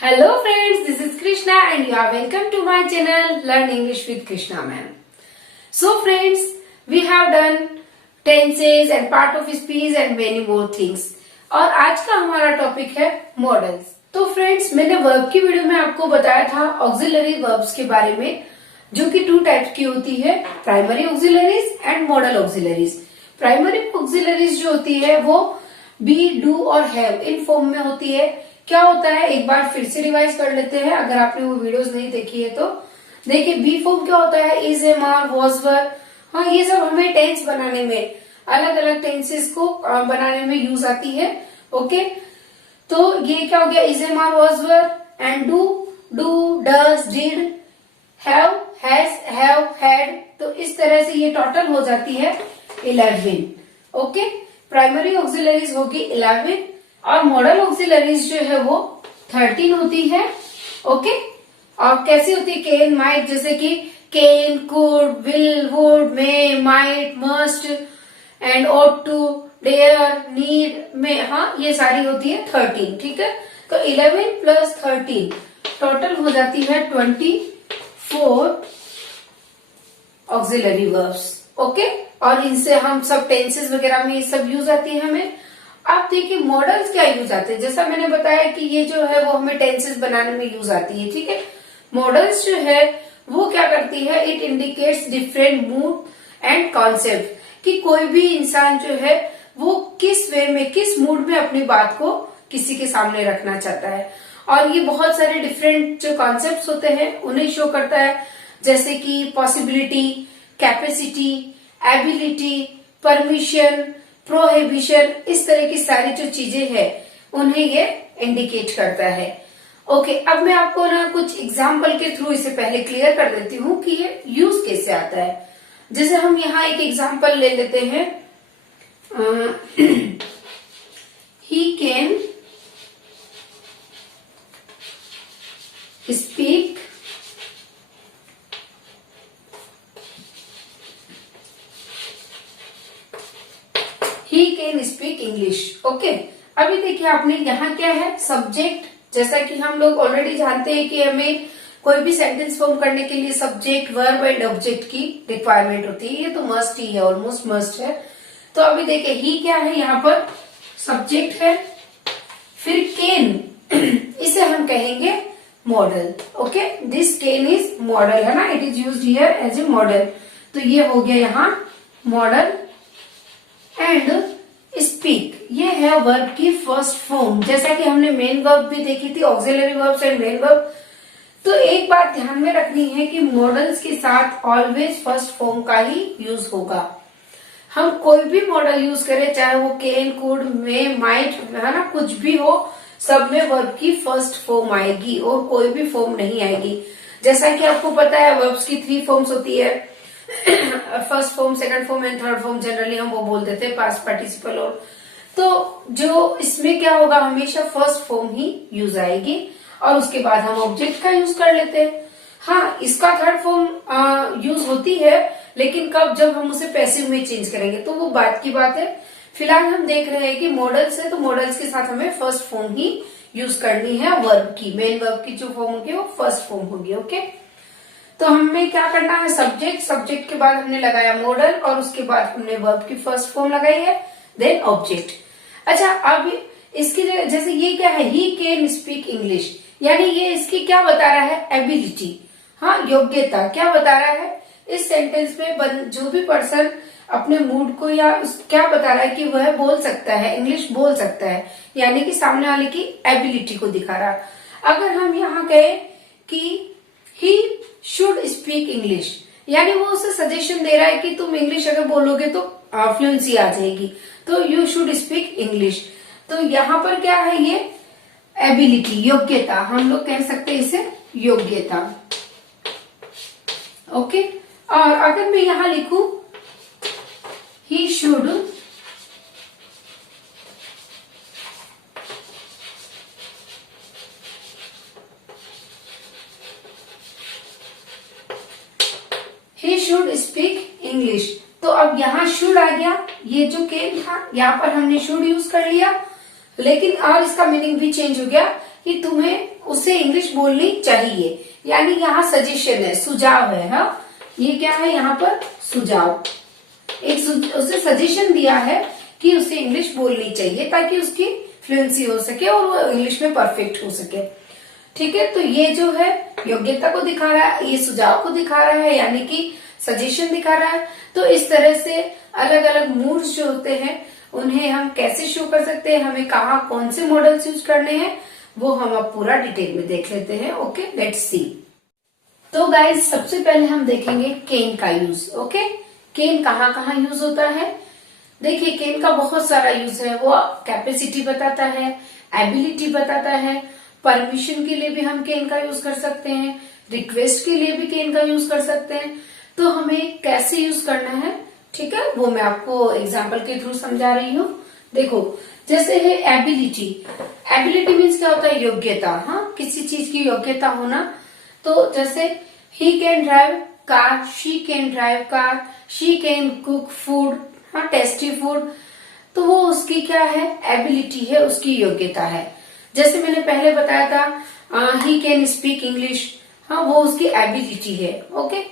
Hello friends, this is Krishna and you are welcome to my channel Learn English with Krishna ma'am. So friends, we have done tenses and part of speech and many more things. और आज का हमारा topic है models. तो friends, मैंने verb की video में आपको बताया था ऑक्सिलरी वर्ब्स के बारे में, जो कि टू टाइप्स की होती है, primary auxiliaries and model auxiliaries. Primary auxiliaries जो होती है वो बी, डू और हैव इन फॉर्म में होती है. क्या होता है, एक बार फिर से रिवाइज कर लेते हैं अगर आपने वो वीडियोस नहीं देखी है तो. देखिए, बी फॉर्म क्या होता है, इज, एम, आर, वॉज, वर. हाँ, ये सब हमें टेंस बनाने में, अलग अलग टेंसेस को बनाने में यूज आती है. ओके, तो ये क्या हो गया, is, am, are, was, were. And do, do, does, did, have, has, have, had. तो इस तरह से ये टोटल हो जाती है 11. ओके, प्राइमरी ऑक्सिलरीज होगी 11 और मॉडल ऑक्सिलरीज जो है वो 13 होती है. ओके, और कैसी होती है, कैन, माइट, जैसे कि can, could, will, would, may, might, must and ought to, dare, need, में. हाँ, ये सारी होती है 13. ठीक है, तो 11 प्लस 13 टोटल हो जाती है 24 ऑक्सिलरी वर्ब्स. ओके, और इनसे हम सब टेंसेस वगैरह में ये सब यूज आती है हमें. आप देखिए मॉडल्स क्या यूज आते हैं, जैसा मैंने बताया कि ये जो है वो हमें टेंसेस बनाने में यूज आती है. ठीक है, मॉडल्स जो है वो क्या करती है, it indicates different mood and concept, कि कोई भी इंसान जो है वो किस वे में, किस मूड में अपनी बात को किसी के सामने रखना चाहता है. और ये बहुत सारे डिफरेंट जो कॉन्सेप्ट होते हैं उन्हें शो करता है, जैसे कि possibility, capacity, ability, permission, prohibition. इस तरह की सारी जो चीजें हैं उन्हें ये इंडिकेट करता है. ओके, अब मैं आपको ना कुछ एग्जाम्पल के थ्रू इसे पहले क्लियर कर देती हूँ कि ये यूज कैसे आता है. जैसे हम यहाँ एक एग्जाम्पल ले लेते हैं, he can speak he can speak English. Okay, अभी देखिए आपने यहाँ क्या है, सब्जेक्ट. जैसा कि हम लोग ऑलरेडी जानते हैं कि हमें कोई भी सेंटेंस फॉर्म करने के लिए सब्जेक्ट, वर्ब एंड ऑब्जेक्ट की रिक्वायरमेंट होती है. ये तो मस्ट ही है, ऑलमोस्ट मस्ट है. तो अभी देखिए ही क्या है, यहाँ पर सब्जेक्ट है, फिर कैन इसे हम कहेंगे model. Okay, this can is model, है ना, it is used here as a model. तो ये हो गया यहाँ मॉडल. एंड स्पीक, ये है वर्ब की फर्स्ट फॉर्म. जैसा कि हमने मेन वर्ब भी देखी थी, auxiliary verbs and main verb. तो एक बात ध्यान में रखनी है कि मॉडल्स के साथ ऑलवेज फर्स्ट फॉर्म का ही यूज होगा. हम कोई भी मॉडल यूज करें, चाहे वो कैन, कुड, मे, माइट, है ना, कुछ भी हो, सब में वर्ब की फर्स्ट फॉर्म आएगी और कोई भी फॉर्म नहीं आएगी. जैसा कि आपको पता है वर्ब्स की 3 फॉर्म्स होती है, first form, second form and third form. Generally हम वो बोल देते हैं पास्ट पार्टिसिपल. और तो जो इसमें क्या होगा, हमेशा फर्स्ट फॉर्म ही यूज आएगी और उसके बाद हम ऑब्जेक्ट का यूज कर लेते हैं. हाँ, इसका थर्ड फॉर्म यूज होती है, लेकिन कब, जब हम उसे पैसिव में चेंज करेंगे तो वो बात की बात है. फिलहाल हम देख रहे हैं कि मॉडल्स है, तो मॉडल्स के साथ हमें फर्स्ट फॉर्म ही यूज करनी है. वर्ब की, मेन वर्ब की जो फॉर्म होगी वो फर्स्ट फॉर्म होगी. ओके, तो हमें क्या करना है, सब्जेक्ट, सब्जेक्ट के बाद हमने लगाया मॉडल और उसके बाद हमने वर्ब की फर्स्ट फॉर्म लगाई है, देन ऑब्जेक्ट. अच्छा, अब इसकी जैसे ये क्या है, ही कैन स्पीक इंग्लिश, यानी ये इसकी क्या बता रहा है, एबिलिटी. हाँ, योग्यता क्या बता रहा है. इस सेंटेंस में जो भी पर्सन अपने मूड को या क्या बता रहा है कि वह बोल सकता है, इंग्लिश बोल सकता है, यानी कि सामने वाले की एबिलिटी को दिखा रहा. अगर हम यहाँ कहे कि ही शुड स्पीक इंग्लिश, यानी वो उसे सजेशन दे रहा है कि तुम इंग्लिश अगर बोलोगे तो फ्लुएंसी आ जाएगी, तो यू शुड स्पीक इंग्लिश. तो यहाँ पर क्या है, ये एबिलिटी, योग्यता, हम लोग कह सकते हैं इसे योग्यता. ओके, और अगर मैं यहाँ लिखूं ही शुड स्पीक इंग्लिश, तो अब यहाँ शुड आ गया. ये जो कैन था यहाँ पर हमने शुड यूज कर लिया, लेकिन और इसका मीनिंग भी चेंज हो गया कि तुम्हें उसे इंग्लिश बोलनी चाहिए, यानी यहाँ सजेशन है, सुझाव है। हाँ, ये क्या है यहाँ पर? सुझाव। उसे सजेशन दिया है कि उसे इंग्लिश बोलनी चाहिए ताकि उसकी फ्लुएंसी हो सके और वो इंग्लिश में परफेक्ट हो सके। ठीक है, तो ये जो है योग्यता को दिखा रहा है, ये सुझाव को दिखा रहा है, यानी कि सजेशन दिखा रहा है। तो इस तरह से अलग अलग मूड्स जो होते हैं उन्हें हम कैसे शो कर सकते हैं, हमें कहाँ कौन से मॉडल्स यूज करने हैं, वो हम अब पूरा डिटेल में देख लेते हैं। Okay, let's see. तो गाइस, सबसे पहले हम देखेंगे केन का यूज। ओके, केन कहाँ कहाँ यूज होता है? देखिए, केन का बहुत सारा यूज है। वो कैपेसिटी बताता है, एबिलिटी बताता है, परमिशन के लिए भी हम केन का यूज कर सकते हैं, रिक्वेस्ट के लिए भी केन का यूज कर सकते हैं। तो हमें कैसे यूज करना है, ठीक है, वो मैं आपको एग्जाम्पल के थ्रू समझा रही हूँ। देखो, जैसे है एबिलिटी। एबिलिटी मीन्स क्या होता है? योग्यता। हाँ, किसी चीज की योग्यता होना। तो जैसे he can drive car, she can drive car, she can cook food, हाँ, टेस्टी फूड। तो वो उसकी क्या है? एबिलिटी है, उसकी योग्यता है। जैसे मैंने पहले बताया था ही कैन स्पीक इंग्लिश, हाँ, वो उसकी एबिलिटी है। ओके,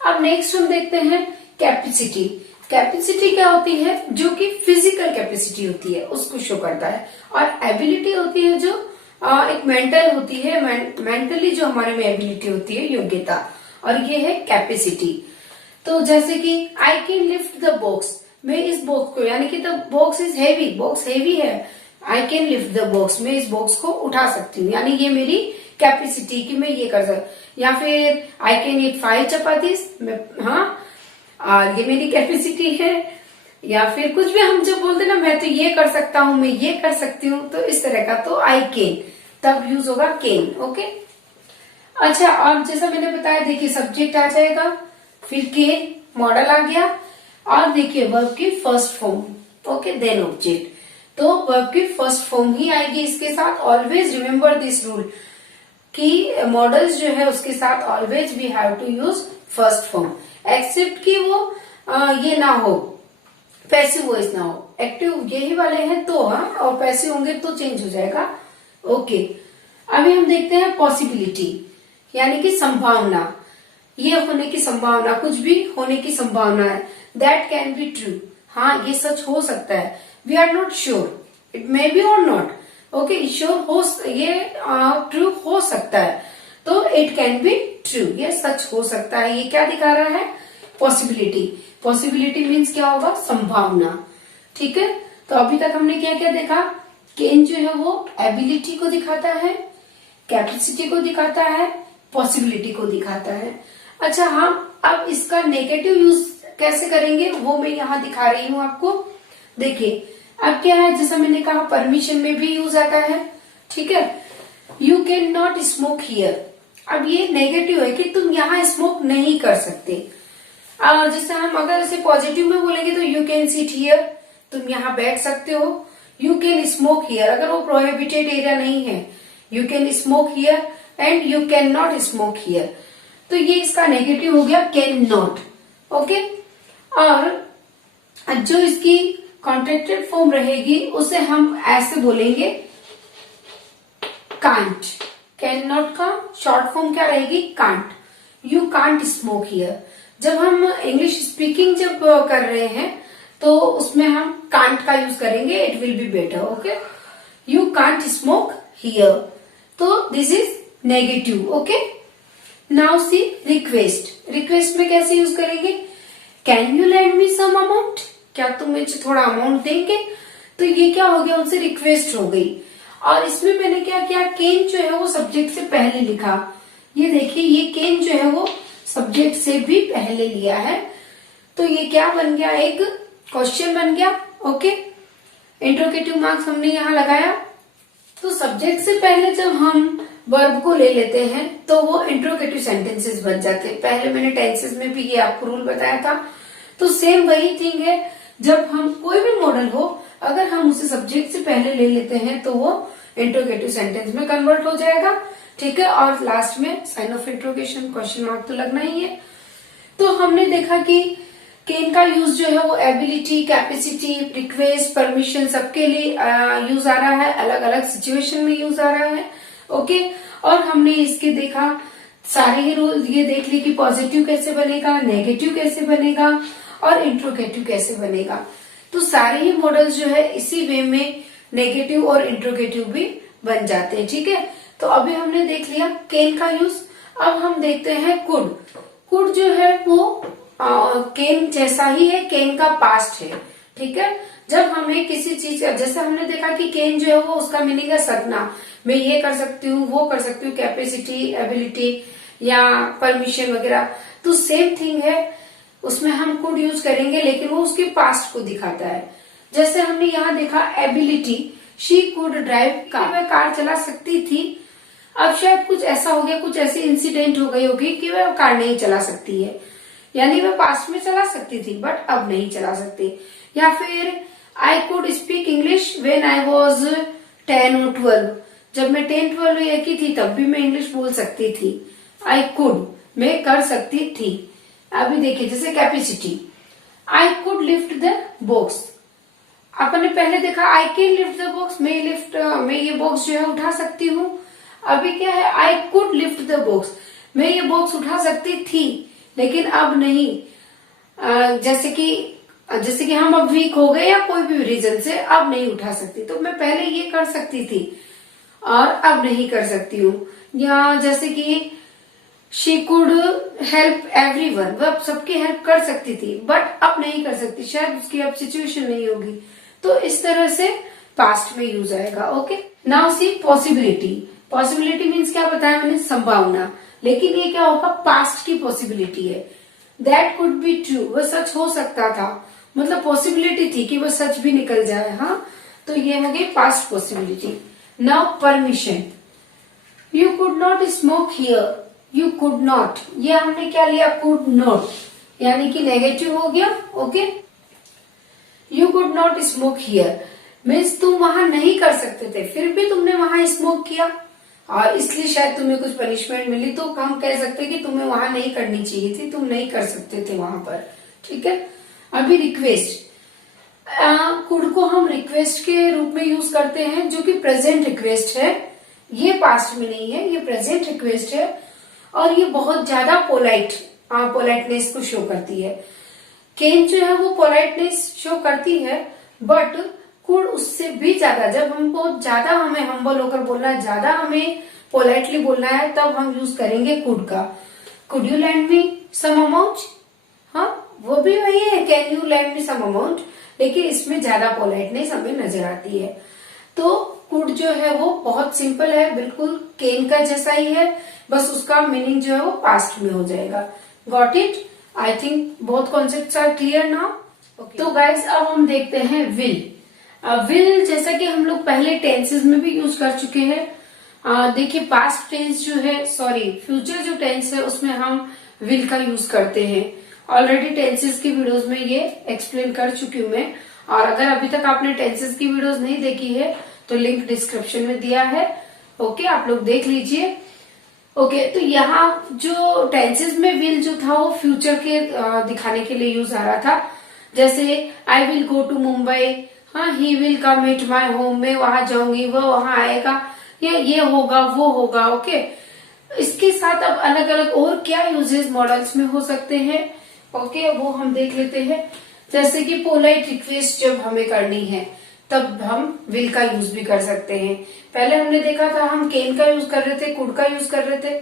अब नेक्स्ट हम देखते हैं कैपेसिटी। कैपेसिटी क्या होती है? जो कि फिजिकल कैपेसिटी होती है, उसको शो करता है। और एबिलिटी होती है जो एक मेंटल होती है, मेंटली जो हमारे में एबिलिटी होती है, योग्यता। और ये है कैपेसिटी। तो जैसे कि I can lift the box, मैं इस बॉक्स को, यानी कि the box is heavy, box heavy है, I can lift the box, मैं इस बॉक्स को उठा सकती हूँ, यानी ये मेरी कैपेसिटी कि मैं ये कर सकती। या फिर आई कैन ईट 5 चपातीस, हाँ, और ये मेरी कैपेसिटी है। या फिर कुछ भी हम जब बोलते ना, मैं तो ये कर सकता हूँ, मैं ये कर सकती हूँ, तो इस तरह का तो आई कैन, तब यूज होगा कैन। ओके, अच्छा, और जैसा मैंने बताया, देखिए सब्जेक्ट आ जाएगा, फिर कैन, मॉडल आ गया, और देखिए वर्ब की first form. Okay, then object. तो वर्ब की फर्स्ट फॉर्म ही आएगी इसके साथ। ऑलवेज रिमेम्बर दिस रूल कि मॉडल्स जो है उसके साथ always we have to use first form, except कि वो ये ना हो, पैसिव वॉइस ना हो। एक्टिव यही वाले हैं तो, हाँ, और पैसिव होंगे तो चेंज हो जाएगा। ओके, अभी हम देखते हैं पॉसिबिलिटी, यानी कि संभावना। ये होने की संभावना, कुछ भी होने की संभावना है। दैट कैन बी ट्रू, हाँ, ये सच हो सकता है। We are not sure, it may be or not. Okay, sure हो, ये ट्रू हो सकता है, तो इट कैन बी ट्रू, ये सच हो सकता है। ये क्या दिखा रहा है? पॉसिबिलिटी। पॉसिबिलिटी मीन्स क्या होगा? संभावना। ठीक है, तो अभी तक हमने क्या क्या देखा? कैन जो है वो एबिलिटी को दिखाता है, कैपेसिटी को दिखाता है, पॉसिबिलिटी को दिखाता है। अच्छा, हम अब इसका नेगेटिव यूज कैसे करेंगे वो मैं यहाँ दिखा रही हूँ आपको। देखिए, अब क्या है, जैसा मैंने कहा परमिशन में भी यूज आता है। ठीक है, you can not smoke here. अब ये नेगेटिव है कि तुम यहाँ स्मोक नहीं कर सकते। और जैसे हम अगर इसे पॉजिटिव में बोलेंगे तो यू कैन सिट हियर, तुम यहाँ बैठ सकते हो। यू कैन स्मोक हियर, अगर वो प्रोहिबिटेड एरिया नहीं है, you can smoke here and you can not smoke here. तो ये इसका नेगेटिव हो गया, कैन नॉट। ओके, और जो इसकी कॉन्ट्रैक्टेड फॉर्म रहेगी उसे हम ऐसे बोलेंगे कांट। कैन नॉट का शॉर्ट फॉर्म क्या रहेगी? Can't. You can't smoke here. जब हम इंग्लिश स्पीकिंग जब कर रहे हैं तो उसमें हम कांट का यूज करेंगे, it will be better. Okay, you can't smoke here, तो this is negative. Okay, now see request. Request में कैसे यूज करेंगे? Can you lend me some amount, क्या तुम मुझे थोड़ा अमाउंट देंगे? तो ये क्या हो गया, उनसे रिक्वेस्ट हो गई। और इसमें मैंने क्या किया, कैन जो है वो सब्जेक्ट से पहले लिखा। ये देखिए, ये कैन जो है वो सब्जेक्ट से भी पहले लिया है, तो ये क्या बन गया, एक क्वेश्चन बन गया। ओके, इंट्रोगेटिव मार्क्स हमने यहाँ लगाया। तो सब्जेक्ट से पहले जब हम वर्ब को ले लेते हैं तो वो इंट्रोगेटिव सेंटेंसेस बन जाते हैं। पहले मैंने टेंसेस में भी ये आपको रूल बताया था। तो सेम वही थिंग है, जब हम कोई भी मॉडल हो, अगर हम उसे सब्जेक्ट से पहले ले लेते हैं तो वो इंट्रोगेटिव सेंटेंस में कन्वर्ट हो जाएगा। ठीक है, और लास्ट में sign of interrogation, question mark तो लगना ही है। तो हमने देखा कि कैन का यूज जो है वो एबिलिटी, कैपेसिटी, रिक्वेस्ट, परमिशन सबके लिए यूज आ रहा है, अलग अलग सिचुएशन में यूज आ रहा है। ओके। और हमने इसके देखा सारे ही रूल ये देख लिए कि पॉजिटिव कैसे बनेगा, नेगेटिव कैसे बनेगा और इंट्रोगेटिव कैसे बनेगा। तो सारे ही मॉडल्स जो है इसी वे में नेगेटिव और इंट्रोगेटिव भी बन जाते हैं। ठीक है, तो अभी हमने देख लिया कैन का यूज। अब हम देखते हैं कुड। कुड जो है वो कैन जैसा ही है, कैन का पास्ट है। ठीक है, जब हमें किसी चीज का, जैसे हमने देखा कि कैन जो है वो उसका मीनिंग है सकना, मैं ये कर सकती हूँ, वो कर सकती हूँ, कैपेसिटी, एबिलिटी या परमिशन वगैरह। तो सेम थिंग है, उसमें हम कुड यूज करेंगे लेकिन वो उसके पास्ट को दिखाता है। जैसे हमने यहाँ देखा ability, she could drive car, वह कार चला सकती थी। अब शायद कुछ ऐसा हो गया, कुछ ऐसी इंसिडेंट हो गई होगी कि वह कार नहीं चला सकती है, यानी वह पास्ट में चला सकती थी बट अब नहीं चला सकती। या फिर I could speak English when I was 10 or 12, जब मैं 10-12 ईयर की थी तब भी मैं इंग्लिश बोल सकती थी। आई कुड, मैं कर सकती थी। अभी देखिए जैसे capacity, I could lift the box, अपन ने पहले देखा I can lift the box, मैं ये बॉक्स जो है उठा सकती हूँ। अभी क्या है, आई कुड लिफ्ट द बॉक्स, मैं ये बॉक्स उठा सकती थी लेकिन अब नहीं। जैसे कि हम अब वीक हो गए या कोई भी रीजन से अब नहीं उठा सकती, तो मैं पहले ये कर सकती थी और अब नहीं कर सकती हूँ। या जैसे कि शी कुड हेल्प एवरीवन, वह सबकी हेल्प कर सकती थी बट अब नहीं कर सकती, शायद उसकी अब सिचुएशन नहीं होगी। तो इस तरह से पास्ट में यूज आएगा। ओके, नाउ सी पॉसिबिलिटी। पॉसिबिलिटी मीन्स क्या बताया मैंने, संभावना, लेकिन ये क्या होगा, पास्ट की पॉसिबिलिटी है। दैट कुड बी ट्रू, वह सच हो सकता था, मतलब पॉसिबिलिटी थी कि वह सच भी निकल जाए। हाँ, तो ये हो गई past possibility. Now permission, you could not smoke here, you could not, ये हमने क्या लिया, कुड नॉट, यानी कि नेगेटिव हो गया। Okay, you could not smoke here means तुम वहां नहीं कर सकते थे, फिर भी तुमने वहां स्मोक किया और इसलिए शायद तुम्हें कुछ पनिशमेंट मिली। तो हम कह सकते कि तुम्हें वहां नहीं करनी चाहिए थी, तुम नहीं कर सकते थे वहां पर। ठीक है, अभी रिक्वेस्ट, कुड को हम रिक्वेस्ट के रूप में यूज करते हैं, जो कि प्रेजेंट रिक्वेस्ट है, ये पास्ट में नहीं है, ये प्रेजेंट रिक्वेस्ट है और ये बहुत ज्यादा पोलाइटनेस को शो करती है। कैन जो है वो पोलाइटनेस शो करती है बट कुड उससे भी ज्यादा, जब हमको ज्यादा हमें हम्बल होकर बोलना है, ज्यादा हमें पोलाइटली बोलना है, तब हम यूज करेंगे कुड का। Could you lend me some amount, हाँ वो भी वही है, can you lend me some amount, लेकिन इसमें ज्यादा पोलाइटनेस हमें नजर आती है। तो कुड जो है वो बहुत सिंपल है, बिल्कुल कैन का जैसा ही है, बस उसका मीनिंग जो है वो पास्ट में हो जाएगा। Got it? I think both concepts are clear now. तो गाइज अब हम देखते हैं विल। विल जैसा कि हम लोग पहले टेंसेस में भी यूज कर चुके हैं। देखिए पास्ट टेंस जो है, सॉरी फ्यूचर जो टेंस है उसमें हम विल का यूज करते हैं। ऑलरेडी टेंसेस की वीडियोस में ये एक्सप्लेन कर चुकी हूँ मैं, और अगर अभी तक आपने टेंसेस की वीडियोस नहीं देखी है तो लिंक डिस्क्रिप्शन में दिया है। ओके, आप लोग देख लीजिए। ओके, तो यहाँ जो टेंसेस में विल जो था वो फ्यूचर के दिखाने के लिए यूज आ रहा था। जैसे I will go to Mumbai, हाँ he will come at my home, मैं वहां जाऊंगी, वो वहां आएगा, या ये होगा वो होगा। ओके, इसके साथ अब अलग अलग और क्या यूजेस मॉडल्स में हो सकते हैं, ओके वो हम देख लेते हैं। जैसे कि पोलाइट रिक्वेस्ट जब हमें करनी है तब हम विल का यूज भी कर सकते हैं। पहले हमने देखा था हम कैन का यूज कर रहे थे, कुड का यूज कर रहे थे,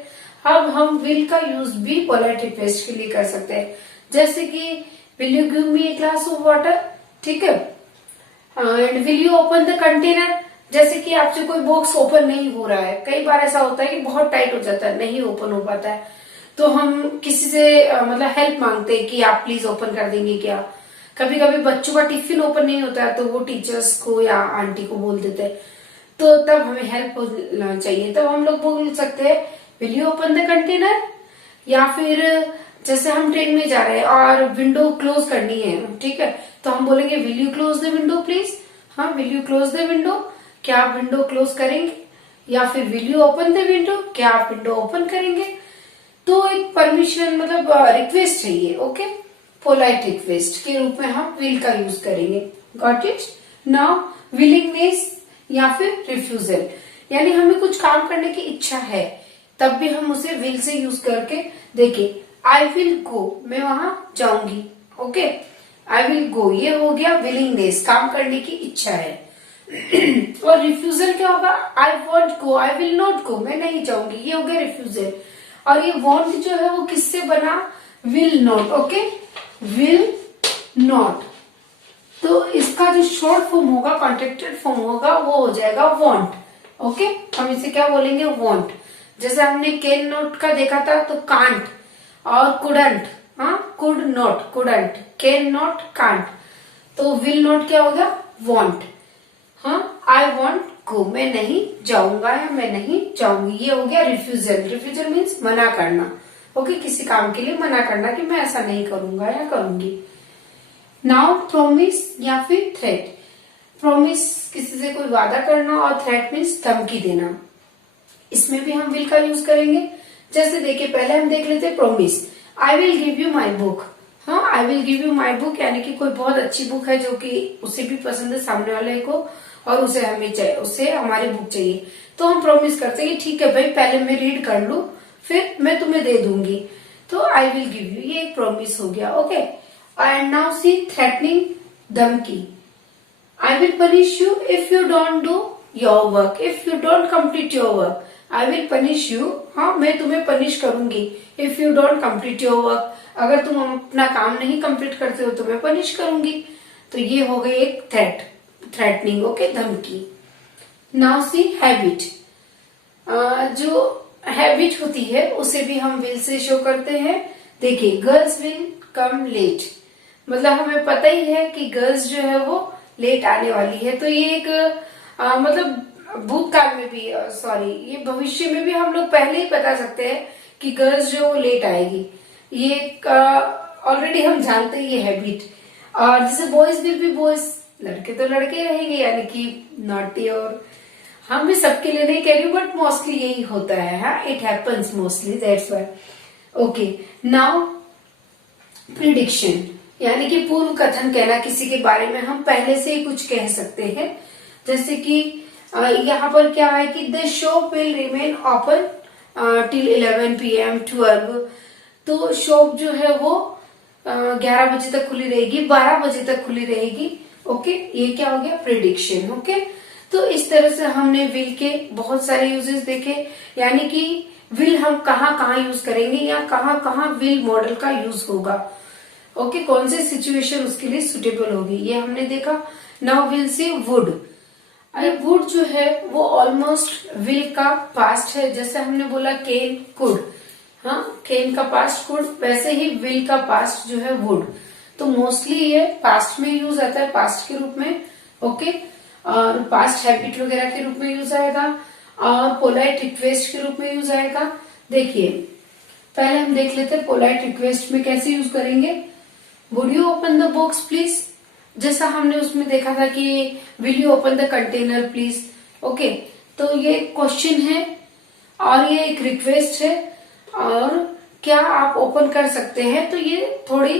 अब हम विल का यूज भी पोलाइट रिक्वेस्ट के लिए कर सकते हैं। जैसे कि will you give me a glass of water, ठीक है, and will you open the container, जैसे कि आपसे कोई बॉक्स ओपन नहीं हो रहा है, कई बार ऐसा होता है कि बहुत टाइट हो जाता है, नहीं ओपन हो पाता है, तो हम किसी से मतलब हेल्प मांगते हैं कि आप प्लीज ओपन कर देंगे क्या। कभी कभी बच्चों का टिफिन ओपन नहीं होता है तो वो टीचर्स को या आंटी को बोल देते हैं, तो तब हमें हेल्प चाहिए, तब हम लोग बोल सकते हैं will you open the container. या फिर जैसे हम ट्रेन में जा रहे हैं और विंडो क्लोज करनी है, ठीक है, तो हम बोलेंगे will you close the window please, हाँ will you close the window, क्या आप विंडो क्लोज करेंगे। या फिर will you open the window, क्या आप विंडो ओपन करेंगे। तो एक परमिशन मतलब रिक्वेस्ट चाहिए, ओके, पोलाइट रिक्वेस्ट के रूप में हम विल का यूज करेंगे। Got it? नाउ विलिंगनेस या फिर रिफ्यूजल, यानी हमें कुछ काम करने की इच्छा है, तब भी हम उसे विल से यूज करके देखिए, आई विल गो, मैं वहां जाऊंगी। ओके, आई विल गो, ये हो गया विलिंगनेस, काम करने की इच्छा है। और रिफ्यूजल क्या होगा, I want go, I will not go, मैं नहीं जाऊंगी, ये हो गया रिफ्यूजल। और ये वॉन्ट जो है वो किससे बना, will not. Okay, will not, तो इसका जो शॉर्ट फॉर्म होगा, कॉन्ट्रैक्टेड फॉर्म होगा, वो हो जाएगा वॉन्ट। ओके, हम इसे क्या बोलेंगे, वॉन्ट। जैसे हमने कैन नॉट का देखा था, तो कांट और कुडंट, हाँ, could not, couldn't, can not, can't, तो विल नॉट क्या होगा, वॉन्ट। हाँ, आई वॉन्ट गो, मैं नहीं जाऊंगा या मैं नहीं जाऊंगी, ये हो गया रिफ्यूजल। रिफ्यूजल मीन्स मना करना। ओके, किसी काम के लिए मना करना कि मैं ऐसा नहीं करूंगा या करूंगी। नाउ प्रोमिस या फिर थ्रेट। प्रोमिस किसी से कोई वादा करना, और थ्रेट मीन्स धमकी देना। इसमें भी हम विल का यूज करेंगे। जैसे देखिए, पहले हम देख लेते promise, I will give you my book. हाँ, I will give you my book, यानी कि कोई बहुत अच्छी बुक है जो कि उसे भी पसंद है सामने वाले को, और उसे हमें चाहिए, उसे हमारी बुक चाहिए। तो हम प्रॉमिस करते हैं कि ठीक है भाई, पहले मैं रीड कर लूं, फिर मैं तुम्हें दे दूंगी। तो आई विल गिव यू, ये एक प्रॉमिस हो गया। Okay, and now see threatening, धमकी। I will punish you if you don't do your work, if you don't complete your work. I will punish you, हाँ, मैं तुम्हें पनिश करूंगी। If you don't complete your work, अगर तुम अपना काम नहीं कंप्लीट करते हो तो मैं पनिश करूंगी। तो ये हो गई एक थ्रेट, थ्रेटनिंग। ओके, धमकी। Now see habit. जो हैबिट होती है उसे भी हम विल से शो करते हैं। देखिए, गर्ल्स विल कम लेट, मतलब हमें पता ही है कि गर्ल्स जो है वो लेट आने वाली है। तो ये एक मतलब भूतकाल में भी, सॉरी, ये भविष्य में भी हम लोग पहले ही बता सकते हैं कि गर्ल्स जो वो लेट आएगी। ये ऑलरेडी हम जानते हैं ये हैबिट। और जैसे बॉयज विल बी बॉयज, लड़के तो लड़के रहेंगे, यानी कि नॉटी। और हम भी सबके लिए नहीं कह रही हूँ, बट मोस्टली यही होता है। हाँ, it happens mostly, that's why. Okay, now prediction, यानी कि पूर्व कथन कहना, किसी के बारे में हम पहले से ही कुछ कह सकते हैं। जैसे कि यहाँ पर क्या है कि the shop will remain open till 11 PM 12। तो शॉप जो है वो 11 बजे तक खुली रहेगी, 12 बजे तक खुली रहेगी। ओके, ये क्या हो गया, प्रिडिक्शन। ओके, तो इस तरह से हमने विल के बहुत सारे यूजेस देखे, यानी कि विल हम कहाँ कहाँ यूज करेंगे या कहाँ कहाँ विल मॉडल का यूज होगा। ओके, कौन से सिचुएशन उसके लिए सुटेबल होगी, ये हमने देखा। Now will say would. Would जो है वो ऑलमोस्ट विल का पास्ट है। जैसे हमने बोला कैन, कुड, हाँ, कैन का पास्ट कुड, वैसे ही विल का पास्ट जो है वुड। तो मोस्टली ये पास्ट में यूज आता है, पास्ट के रूप में। ओके, और पास्ट हैबिट वगैरह के रूप में यूज आएगा, और पोलाइट रिक्वेस्ट के रूप में यूज आएगा। देखिए, पहले हम देख लेते हैं पोलाइट रिक्वेस्ट में कैसे यूज करेंगे। Would you open the box please, जैसा हमने उसमें देखा था कि will you open the container please. Okay, तो ये क्वेश्चन है और ये एक रिक्वेस्ट है, और क्या आप ओपन कर सकते हैं। तो ये थोड़ी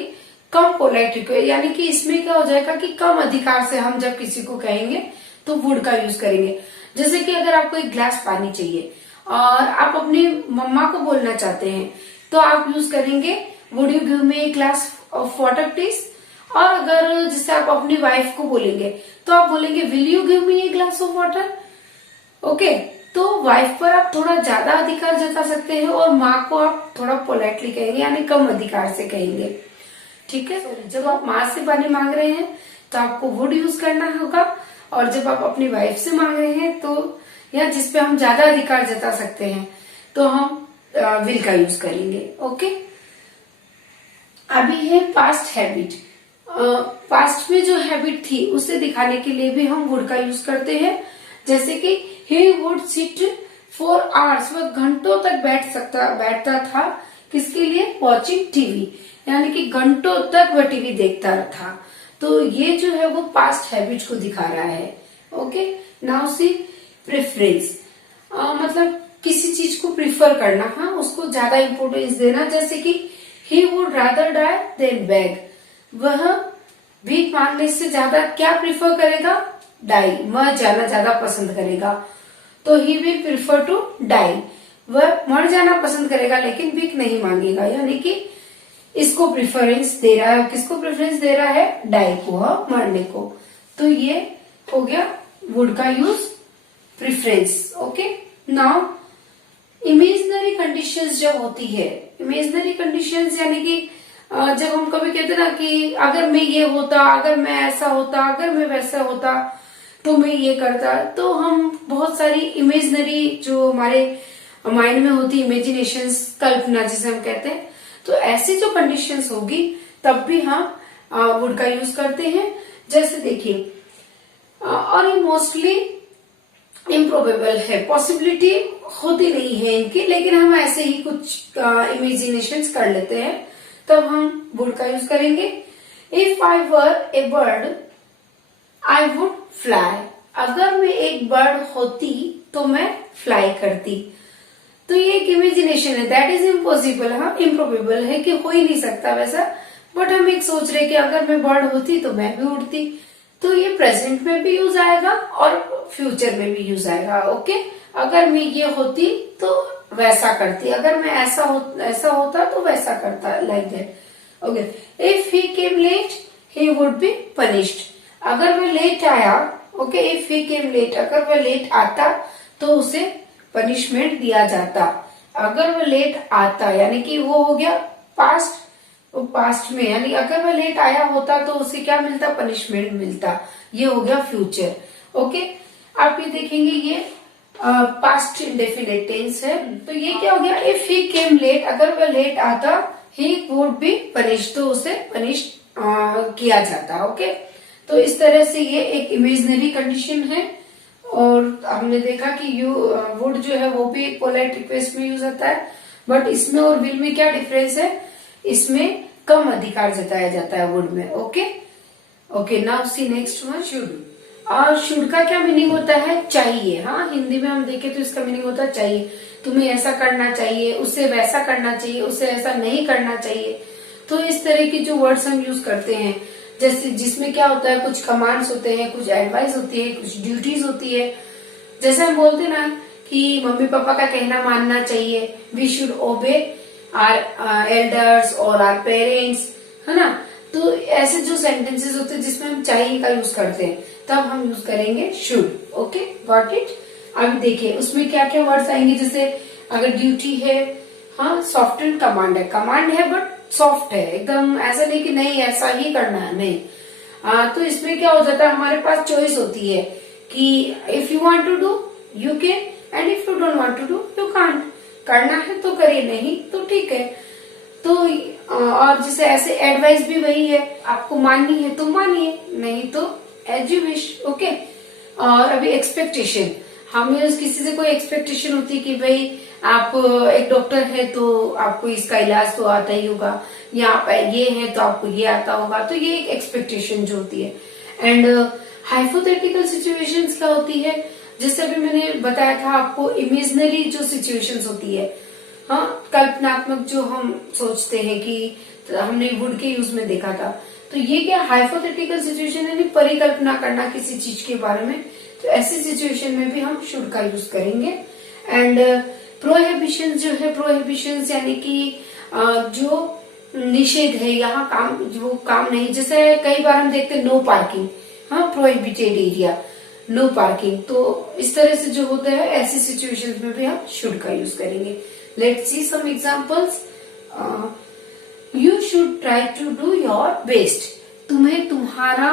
कम पोलाइट रिक्वेस्ट, यानी कि इसमें क्या हो जाएगा कि कम अधिकार से हम जब किसी को कहेंगे तो वुड का यूज करेंगे। जैसे कि अगर आपको एक गिलास पानी चाहिए और आप अपनी मम्मा को बोलना चाहते हैं, तो आप यूज करेंगे would you give me a glass of water please. और अगर जैसे आप अपनी वाइफ को बोलेंगे तो आप बोलेंगे will you give me a glass of water. Okay, तो वाइफ पर आप थोड़ा ज्यादा अधिकार जता सकते हैं, और माँ को आप थोड़ा पोलाइटली कहेंगे, यानी कम अधिकार से कहेंगे। ठीक है, जब आप माँ से पानी मांग रहे हैं तो आपको वुड यूज करना होगा, और जब आप अपनी वाइफ से मांग रहे हैं तो, या जिसपे हम ज्यादा अधिकार जता सकते हैं, तो हम विल का यूज करेंगे। ओके, अभी है पास्ट हैबिट। पास्ट में जो हैबिट थी उसे दिखाने के लिए भी हम वुड का यूज करते हैं। जैसे कि he would sit for hours, वह घंटों तक बैठता था, किसके लिए, वॉचिंग टीवी, यानी कि घंटों तक वह टीवी देखता था। तो ये जो है वो पास्ट हैबिट को दिखा रहा है। ओके, नाउ सी प्रेफरेंस, मतलब किसी चीज को प्रिफर करना, हाँ, उसको ज्यादा इंपोर्टेंस देना। जैसे कि he would rather die than beg, वह भीख मांगने से ज्यादा क्या प्रिफर करेगा, डाई, मर जाना ज्यादा पसंद करेगा। तो he will prefer to die, वह मर जाना पसंद करेगा लेकिन भीख नहीं मांगेगा, यानी कि इसको प्रेफरेंस दे रहा है, किसको प्रेफरेंस दे रहा है, डाई को, मरने को। तो ये हो गया वुड का use, preference. Okay, now imaginary conditions जब होती है, इमेजिनरी कंडीशंस यानी कि जब हम कभी कहते ना कि अगर मैं ये होता, अगर मैं ऐसा होता, अगर मैं वैसा होता तो मैं ये करता, तो हम बहुत सारी इमेजिनरी जो हमारे माइंड में होती, इमेजिनेशंस, कल्पना जिसे हम कहते हैं, तो ऐसी जो कंडीशंस होगी तब भी हम वुड का यूज करते हैं। जैसे देखिए, और ये मोस्टली इम्प्रोबेबल है, पॉसिबिलिटी होती नहीं है इनकी, लेकिन हम ऐसे ही कुछ इमेजिनेशंस कर लेते हैं, तब हम वुड का यूज करेंगे। If I were A bird I would fly, अगर मैं एक बर्ड होती तो मैं फ्लाई करती। तो ये एक इमेजिनेशन है, दैट इज इम्पॉसिबल, हाँ इम्प्रोबेबल है कि हो ही नहीं सकता वैसा, बट हम एक सोच रहे कि अगर मैं बर्ड होती तो मैं भी उड़ती। तो ये प्रेजेंट में भी यूज आएगा और फ्यूचर में भी यूज आएगा। ओके, अगर मैं ये होती तो वैसा करती, अगर मैं ऐसा होता तो वैसा करता, like that. Okay, if he came late he would be punished, अगर वह लेट आया, okay, if he came late, अगर वह लेट आता तो उसे पनिशमेंट दिया जाता। अगर वह लेट आता यानी कि वो हो गया पास्ट, पास्ट में, यानी अगर वह लेट आया होता तो उसे क्या मिलता, पनिशमेंट मिलता। ये हो गया फ्यूचर। ओके, आप ये देखेंगे ये पास्ट इंडेफिनिट टेंस है। तो ये क्या हो गया, इफ ही केम लेट, अगर वह लेट आता, ही वुड बी पनिश, तो उसे पनिश किया जाता। ओके, तो इस तरह से ये एक इमेजिनरी कंडीशन है। और हमने देखा कि यू वुड जो है वो भी पोलाइट रिक्वेस्ट में यूज होता है, बट इसमें और विल में क्या डिफरेंस है, इसमें कम अधिकार जताया जाता है वुड में। Okay okay, now see next one, should. और शुड का क्या मीनिंग होता है, चाहिए। हाँ, हिंदी में हम देखें तो इसका मीनिंग होता है चाहिए, तुम्हें ऐसा करना चाहिए, उससे वैसा करना चाहिए, उससे ऐसा नहीं करना चाहिए। तो इस तरह की जो वर्ड्स हम यूज करते हैं, जैसे जिसमें क्या होता है, कुछ कमांड्स होते हैं, कुछ एडवाइस होती है, कुछ ड्यूटीज होती है। जैसे हम बोलते ना कि मम्मी पापा का कहना मानना चाहिए, we should obey our elders और आर पेरेंट्स, है ना। तो ऐसे जो सेंटेंसेस होते हैं जिसमें हम चाहिए का यूज करते हैं, तब हम यूज करेंगे शुड। Okay, got it. अब देखिए उसमें क्या क्या वर्ड्स आएंगे, जैसे अगर ड्यूटी है, हाँ, सॉफ्ट एंड कमांड है, कमांड है बट सॉफ्ट है, एकदम ऐसा नहीं कि नहीं ऐसा ही करना है, नहीं। तो इसमें क्या हो जाता है, हमारे पास चॉइस होती है कि if you want to do you can and if you don't want to do you can't, करना है तो करिए, नहीं तो ठीक है। तो और जैसे ऐसे एडवाइस भी वही है, आपको माननी है तो मानिए, नहीं तो एज यू विश। ओके, और अभी एक्सपेक्टेशन, हमें किसी से कोई एक्सपेक्टेशन होती है कि भाई आप एक डॉक्टर है तो आपको इसका इलाज तो आता ही होगा, या आप ये है तो आपको ये आता होगा, तो ये एक एक्सपेक्टेशन जो होती है। एंड हाइपोथेटिकल सिचुएशंस क्या होती है, जैसे अभी मैंने बताया था आपको, इमेजिनरी जो सिचुएशंस होती है, हाँ, कल्पनात्मक जो हम सोचते हैं कि हमने वुड के यूज में देखा था, तो ये क्या हाइपोथेटिकल सिचुएशन यानी परिकल्पना करना किसी चीज के बारे में, तो ऐसी सिचुएशन में भी हम शुड का यूज करेंगे। एंड प्रोहिबिशन जो है, प्रोहिबिशन यानी कि जो निषेध है, यहाँ काम वो काम नहीं, जैसे कई बार हम देखते हैं नो पार्किंग, हाँ, प्रोहिबिटेड एरिया, नो पार्किंग, तो इस तरह से जो होता है ऐसी सिचुएशंस में भी हम शुड का यूज करेंगे। Let's see some examples. You should try to do your best, तुम्हें तुम्हारा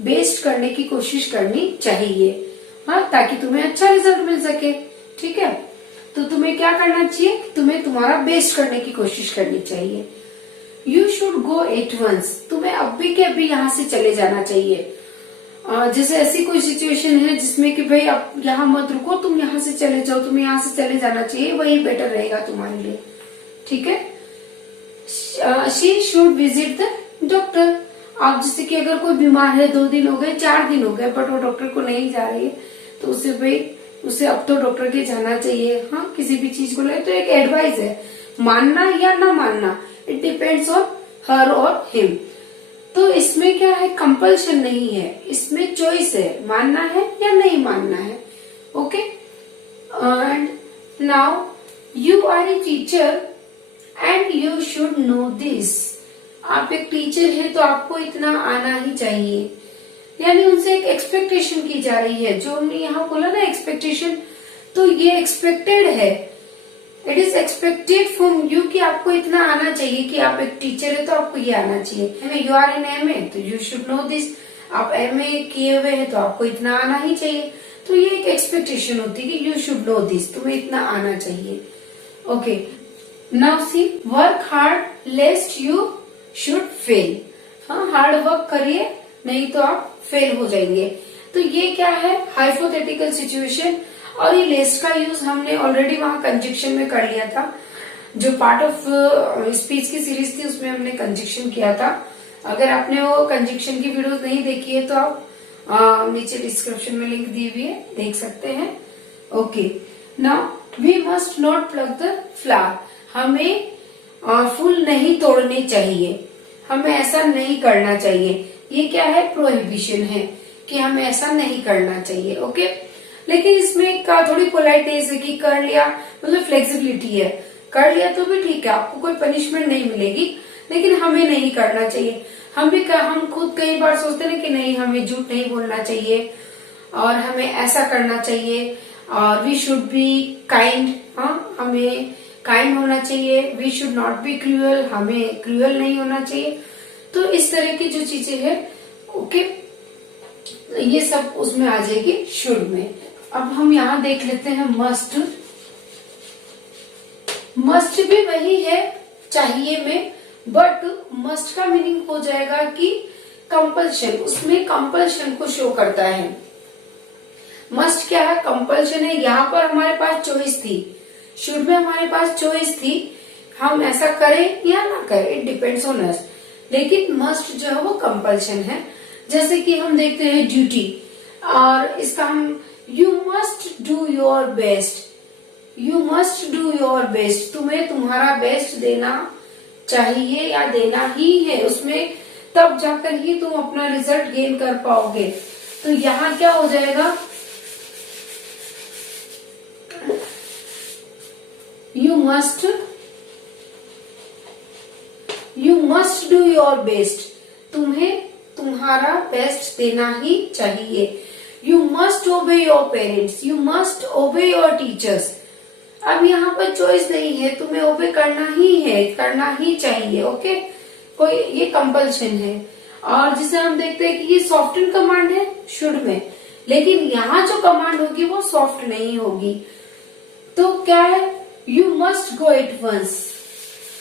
बेस्ट करने की कोशिश करनी चाहिए, हाँ, ताकि तुम्हें अच्छा रिजल्ट मिल सके। ठीक है, तो तुम्हें क्या करना चाहिए, तुम्हें तुम्हारा बेस्ट करने की कोशिश करनी चाहिए। You should go at once, तुम्हें अभी के अभी यहाँ से चले जाना चाहिए। जैसे ऐसी कोई सिचुएशन है जिसमें कि भाई आप यहाँ मत रुको, तुम यहाँ से चले जाओ, तुम्हें यहाँ से चले जाना चाहिए, वही बेटर रहेगा तुम्हारे लिए। ठीक है, she should visit the doctor, आप जैसे कि अगर कोई बीमार है, 2 दिन हो गए, 4 दिन हो गए, बट वो डॉक्टर को नहीं जा रही है, तो उसे अब तो डॉक्टर के जाना चाहिए। हाँ, किसी भी चीज को ले तो एक एडवाइस है, मानना या ना मानना, इट डिपेंड्स ऑन हर और हिम। तो इसमें क्या है, कंपल्शन नहीं है, इसमें चॉइस है, मानना है या नहीं मानना है। Okay, and now you are a teacher and you should know this. आप एक टीचर है तो आपको इतना आना ही चाहिए, यानी उनसे एक एक्सपेक्टेशन की जा रही है। जो हमने यहाँ बोला ना एक्सपेक्टेशन, तो ये एक्सपेक्टेड है, it is expected from you कि आपको इतना आना चाहिए कि आप एक टीचर है तो आपको ये आना चाहिए। You are in M A तो यू शुड नो दिस, आप एम ए किए हुए हैं तो आपको इतना आना ही चाहिए। तो ये एक एक्सपेक्टेशन होती है कि यू शुड नो दिस, तुम्हें इतना आना चाहिए। Okay, now C work hard लेस्ट you should fail. हाँ, हार्ड वर्क करिए नहीं तो आप फेल हो जाएंगे। तो ये क्या है, हाइपोथेटिकल सिचुएशन। और ये लेस्ट का यूज हमने ऑलरेडी वहां कंजक्शन में कर लिया था। जो पार्ट ऑफ स्पीच की सीरीज थी उसमें हमने कंजक्शन किया था। अगर आपने वो कंजक्शन की वीडियोस नहीं देखी है तो आप नीचे डिस्क्रिप्शन में लिंक दी हुई है, देख सकते हैं। Okay, now we must not pluck the flower. हमें फूल नहीं तोड़ने चाहिए, हमें ऐसा नहीं करना चाहिए। ये क्या है, प्रोहिबिशन है कि हमें ऐसा नहीं करना चाहिए। ओके, लेकिन इसमें का थोड़ी पोलाइटनेस है कि कर लिया मतलब फ्लेक्सिबिलिटी है, कर लिया तो भी ठीक है, आपको कोई पनिशमेंट नहीं मिलेगी, लेकिन हमें नहीं करना चाहिए। हम खुद कई बार सोचते हैं कि नहीं, हमें झूठ नहीं बोलना चाहिए और हमें ऐसा करना चाहिए, और वी शुड बी काइंड। हाँ, हमें काइंड होना चाहिए। We should not be cruel, हमें क्रूअल नहीं होना चाहिए। तो इस तरह की जो चीजें हैं, ओके, ये सब उसमें आ जाएगी शुड में। अब हम यहाँ देख लेते हैं मस्ट। मस्ट भी वही है चाहिए में, बट मस्ट का मीनिंग हो जाएगा कि कंपल्शन, उसमें कंपल्शन को शो करता है। मस्ट क्या है, कंपल्शन है। यहाँ पर हमारे पास चॉइस थी, शुड में हमारे पास चॉइस थी, हम ऐसा करें या ना करें, इट डिपेंड्स ऑन अस। लेकिन मस्ट जो है वो कंपल्शन है। जैसे कि हम देखते हैं ड्यूटी, और इसका हम you must do your best, you must do your best, तुम्हें तुम्हारा बेस्ट देना चाहिए या देना ही है उसमें, तब जाकर ही तुम अपना रिजल्ट गेन कर पाओगे। तो यहाँ क्या हो जाएगा, you must do your best, तुम्हें तुम्हारा बेस्ट देना ही चाहिए। यू मस्ट ओबे योर पेरेंट्स, यू मस्ट ओबे योर टीचर्स। अब यहाँ पर चॉइस नहीं है, तुम्हें ओबे करना ही है, करना ही चाहिए। ओके, कोई ये कंपल्शन है। और जिसे हम देखते हैं कि ये सॉफ्ट कमांड है शुड में, लेकिन यहाँ जो कमांड होगी वो सॉफ्ट नहीं होगी। तो क्या है, you must go at once,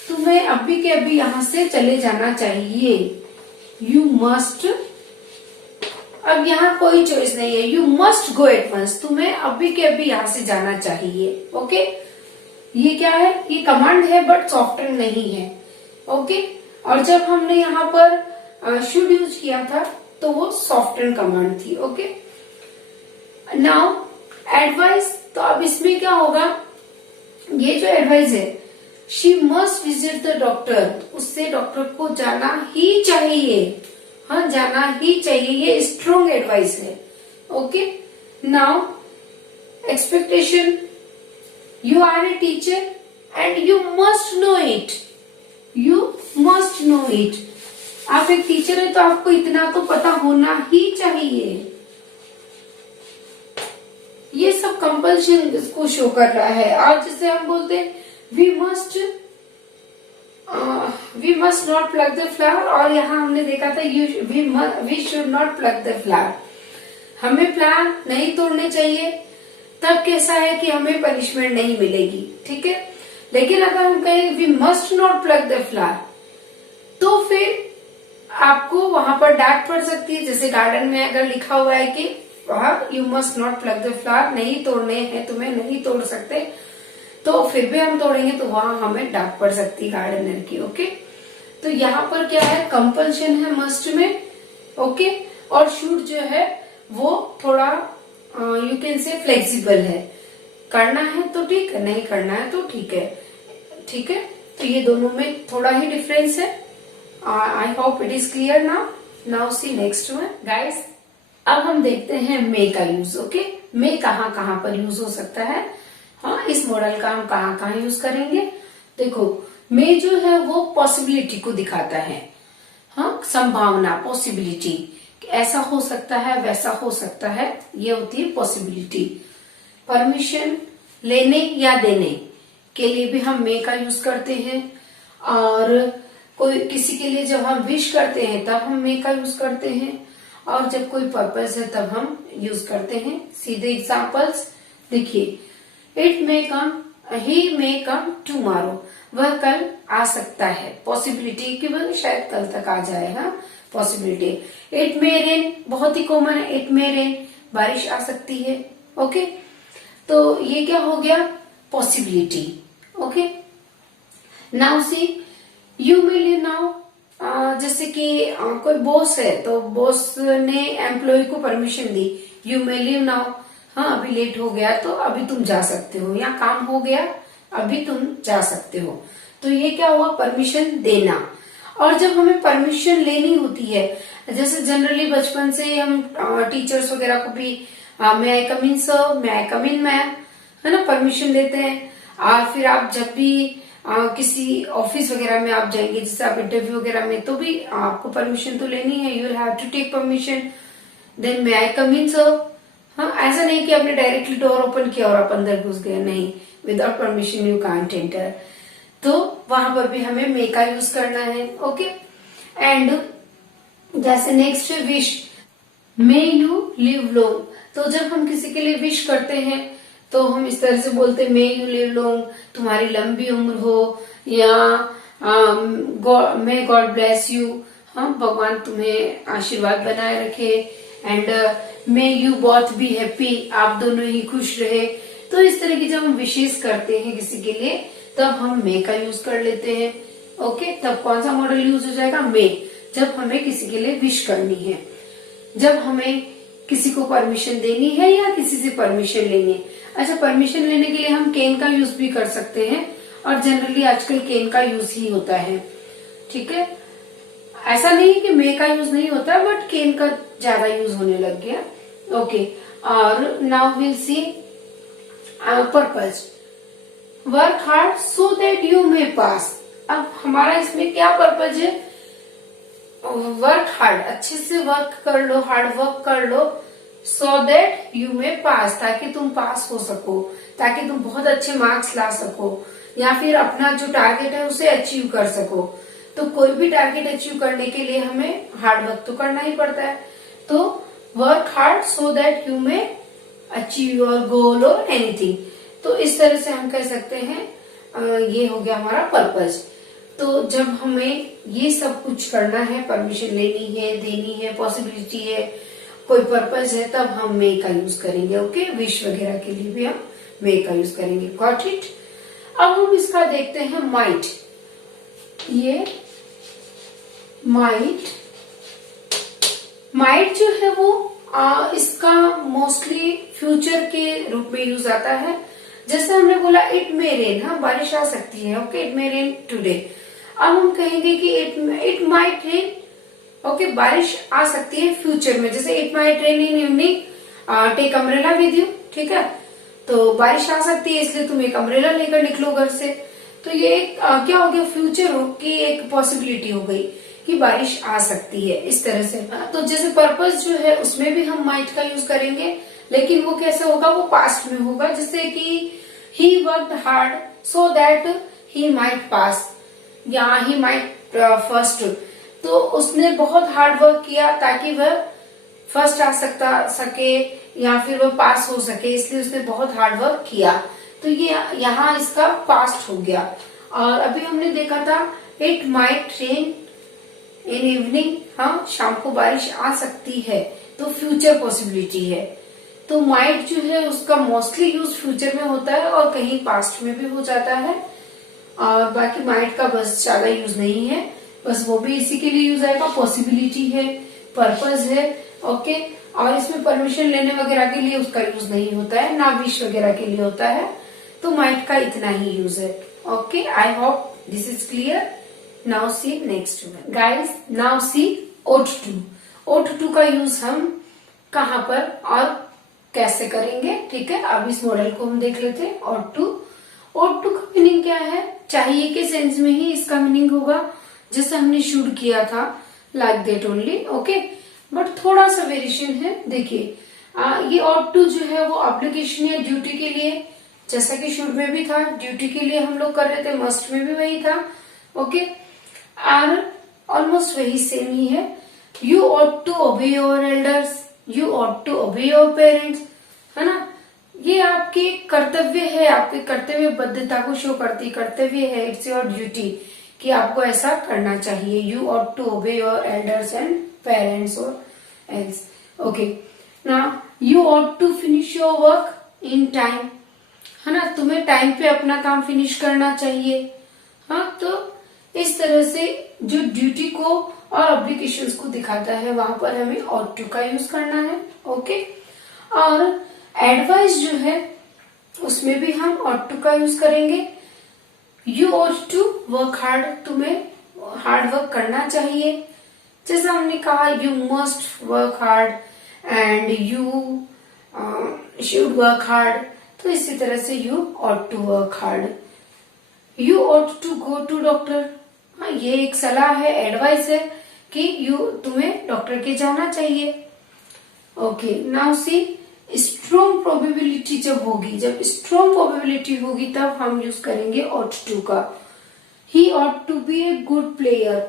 तुम्हें अभी के अभी यहाँ से चले जाना चाहिए। यू मस्ट, अब यहाँ कोई चॉइस नहीं है, you must go at once, तुम्हें अभी के अभी यहाँ से जाना चाहिए। ओके, ये क्या है, ये कमांड है बट सॉफ्टवेयर नहीं है। ओके, और जब हमने यहाँ पर शुड यूज किया था तो वो सॉफ्टवेयर कमांड थी। ओके, नाउ एडवाइस, तो अब इसमें क्या होगा, ये जो एडवाइस है, she must visit the doctor, उससे डॉक्टर को जाना ही चाहिए। हाँ, जाना ही चाहिए, ये स्ट्रॉन्ग एडवाइस है। Okay, now expectation, you are a teacher and you must know it, you must know it, आप एक टीचर है तो आपको इतना तो पता होना ही चाहिए। ये सब कंपल्शन इसको शो कर रहा है। और जिसे हम बोलते हैं we must not pluck the flower, और यहाँ हमने देखा था we should not pluck the flower, हमें फ्लावर नहीं तोड़ने चाहिए। तब कैसा है कि हमें पनिशमेंट नहीं मिलेगी, ठीक है। लेकिन अगर हम कहें we must not pluck the flower, तो फिर आपको वहां पर डांट पड़ सकती है। जैसे गार्डन में अगर लिखा हुआ है कि you must not pluck the flower, नहीं तोड़ने हैं तुम्हें, नहीं तोड़ सकते, तो फिर भी हम तोड़ेंगे तो वहां हमें डांट पड़ सकती है गार्डनर की। ओके, तो यहाँ पर क्या है, कंपल्शन है मस्ट में। ओके, और शुड जो है वो थोड़ा यू कैन से फ्लेक्सिबल है, करना है तो ठीक है, नहीं करना है तो ठीक है, ठीक है। तो ये दोनों में थोड़ा ही डिफरेंस है। I hope it is clear now. See next one guys, अब हम देखते हैं मे का यूज। ओके, मे कहाँ कहाँ पर यूज हो सकता है। हाँ, इस मॉडल का हम कहाँ कहाँ यूज करेंगे। देखो, मे जो है वो पॉसिबिलिटी को दिखाता है। हाँ, संभावना, पॉसिबिलिटी, ऐसा हो सकता है, वैसा हो सकता है, ये होती है पॉसिबिलिटी। परमिशन लेने या देने के लिए भी हम मे का यूज करते हैं, और कोई किसी के लिए जब हम विश करते हैं तब हम मे का यूज करते हैं, और जब कोई पर्पस है तब हम यूज करते हैं। सीधे एग्जांपल्स देखिए, it may come, he may come tomorrow, वह कल आ सकता है, पॉसिबिलिटी कि वह शायद कल तक आ जाए। हाँ, पॉसिबिलिटी। इट मे रेन, बहुत ही कॉमन है, इट मे रेन, बारिश आ सकती है। ओके, तो ये क्या हो गया, possibility. Okay, now C, you may leave now, जैसे कि कोई बॉस है तो बॉस ने एम्प्लॉय को permission the, you may leave now, हाँ अभी लेट हो गया तो अभी तुम जा सकते हो, या काम हो गया अभी तुम जा सकते हो। तो ये क्या हुआ, परमिशन देना। और जब हमें परमिशन लेनी होती है, जैसे जनरली बचपन से हम टीचर्स वगैरह को भी मे I come in sir, may I come in ma'am, है ना, परमिशन देते हैं। और फिर आप जब भी किसी ऑफिस वगैरह में आप जाएंगे, जैसे आप इंटरव्यू वगैरह में, तो भी आपको परमिशन तो लेनी है, you have to take permission, then may I come in sir. हाँ, ऐसा नहीं कि आपने डायरेक्टली डोर ओपन किया और आप अंदर घुस गए, नहीं, without permission you can't enter. तो वहां पर भी हमें मे का यूज करना है। ओके, एंड जैसे नेक्स्ट है wish, may you live long. तो जब हम किसी के लिए विश करते हैं तो हम इस तरह से बोलते हैं, मे यू लिव लॉन्ग, तुम्हारी लंबी उम्र हो, या मे गॉड ब्लेस यू, हाँ भगवान तुम्हें आशीर्वाद बनाए रखे, and may you both be happy, आप दोनों ही खुश रहे। तो इस तरह की जब हम विशेष करते हैं किसी के लिए तब हम मे का यूज कर लेते हैं। ओके, तब कौन सा मॉडल यूज हो जाएगा, मे, जब हमें किसी के लिए विश करनी है, जब हमें किसी को परमिशन देनी है या किसी से परमिशन लेनी है। अच्छा, परमिशन लेने के लिए हम कैन का यूज भी कर सकते हैं, और जनरली आजकल कैन का यूज ही होता है। ठीक है, ऐसा नहीं है कि मे का यूज नहीं होता, बट कैन का ज्यादा यूज होने लग गया। ओके, और now will see purpose, work hard so that you may pass. अब हमारा इसमें क्या पर्पज है, वर्क हार्ड, अच्छे से वर्क कर लो, हार्ड वर्क कर लो, सो दैट यू मे पास, ताकि तुम पास हो सको, ताकि तुम बहुत अच्छे मार्क्स ला सको, या फिर अपना जो टारगेट है उसे अचीव कर सको। तो कोई भी टारगेट अचीव करने के लिए हमें हार्ड वर्क तो करना ही पड़ता है। तो work hard so that you may achieve your goal और एनीथिंग। तो इस तरह से हम कह सकते हैं ये हो गया हमारा पर्पज। तो जब हमें ये सब कुछ करना है, परमिशन लेनी है, देनी है, पॉसिबिलिटी है, कोई पर्पज है, तब हम मे का यूज करेंगे। ओके, विश वगैरह के लिए भी हम मे का यूज करेंगे। Got it. अब हम इसका देखते हैं माइट। ये माइट जो है वो इसका मोस्टली फ्यूचर के रूप में यूज आता है। जैसे हमने बोला इट मे रेन, हाँ बारिश आ सकती है। Okay, it may rain today. अब हम कहेंगे कि इट माइट रेन, ओके, बारिश आ सकती है फ्यूचर में। जैसे it might rain in evening, take umbrella with you. ठीक है, तो बारिश आ सकती है इसलिए तुम एक अम्ब्रेला लेकर निकलो घर से। तो ये एक क्या हो गया, फ्यूचर की एक पॉसिबिलिटी हो गई कि बारिश आ सकती है, इस तरह से। तो जैसे पर्पस जो है उसमें भी हम माइट का यूज करेंगे, लेकिन वो कैसे होगा, वो पास्ट में होगा। जैसे कि he worked hard so that he might pass, या ही माइट फर्स्ट। तो उसने बहुत हार्ड वर्क किया ताकि वह फर्स्ट आ सके या फिर वह पास हो सके, इसलिए उसने बहुत हार्ड वर्क किया। तो ये यहाँ इसका पास्ट हो गया। और अभी हमने देखा था it might rain in evening, हाँ शाम को बारिश आ सकती है, तो फ्यूचर पॉसिबिलिटी है। तो माइट जो है उसका मोस्टली यूज फ्यूचर में होता है और कहीं पास्ट में भी हो जाता है। और बाकी माइट का बस ज्यादा यूज नहीं है, बस वो भी इसी के लिए यूज आएगा, पॉसिबिलिटी है, पर्पज है। ओके, और इसमें परमिशन लेने वगैरह के लिए उसका यूज नहीं होता है, ना विश वगैरह के लिए होता है। तो माइट का इतना ही यूज है। Okay, I hope this is clear. Now see next one guys, now see ought to। ought to का यूज हम कहाँ पर और कैसे करेंगे, ठीक है। अब इस मॉडल को हम देख लेते हैं। ought to का मीनिंग क्या है, चाहिए के सेंस में ही इसका मीनिंग होगा, जैसे हमने शुड किया था, like that only, okay. But थोड़ा सा वेरिएशन है, देखिए ये ought to जो है वो ऑब्लिगेशन या ड्यूटी के लिए, जैसा कि शुड में भी था, ड्यूटी के लिए हम लोग कर रहे थे, मस्ट में भी वही था, ओके। और ऑलमोस्ट वही सेम ही है। You ought to obey your elders, you ought to obey your parents, है ना। ये आपके कर्तव्य है, आपके कर्तव्यबद्धता को शो करती कर्तव्य है, इट्स योर ड्यूटी कि आपको ऐसा करना चाहिए। You ought to obey your elders and parents or else, okay। now you ought to finish your work in time, है ना, तुम्हें टाइम पे अपना काम फिनिश करना चाहिए। हाँ, तो इस तरह से जो ड्यूटी को और ऑब्लिगेशंस को दिखाता है वहां पर हमें ought to का यूज करना है, ओके। और एडवाइस जो है उसमें भी हम ought to का यूज करेंगे। You ought to work hard, तुम्हें हार्ड वर्क करना चाहिए, जैसा हमने कहा you must work hard and you should work hard, तो इसी तरह से you ought to work hard. You ought to go to doctor, हाँ ये एक सलाह है, एडवाइस है कि तुम्हें डॉक्टर के जाना चाहिए, ओके। नाउ सी स्ट्रॉन्ग प्रोबेबिलिटी जब होगी, जब स्ट्रॉन्ग प्रोबेबिलिटी होगी तब हम यूज करेंगे ought to का। ही ought to be a good player,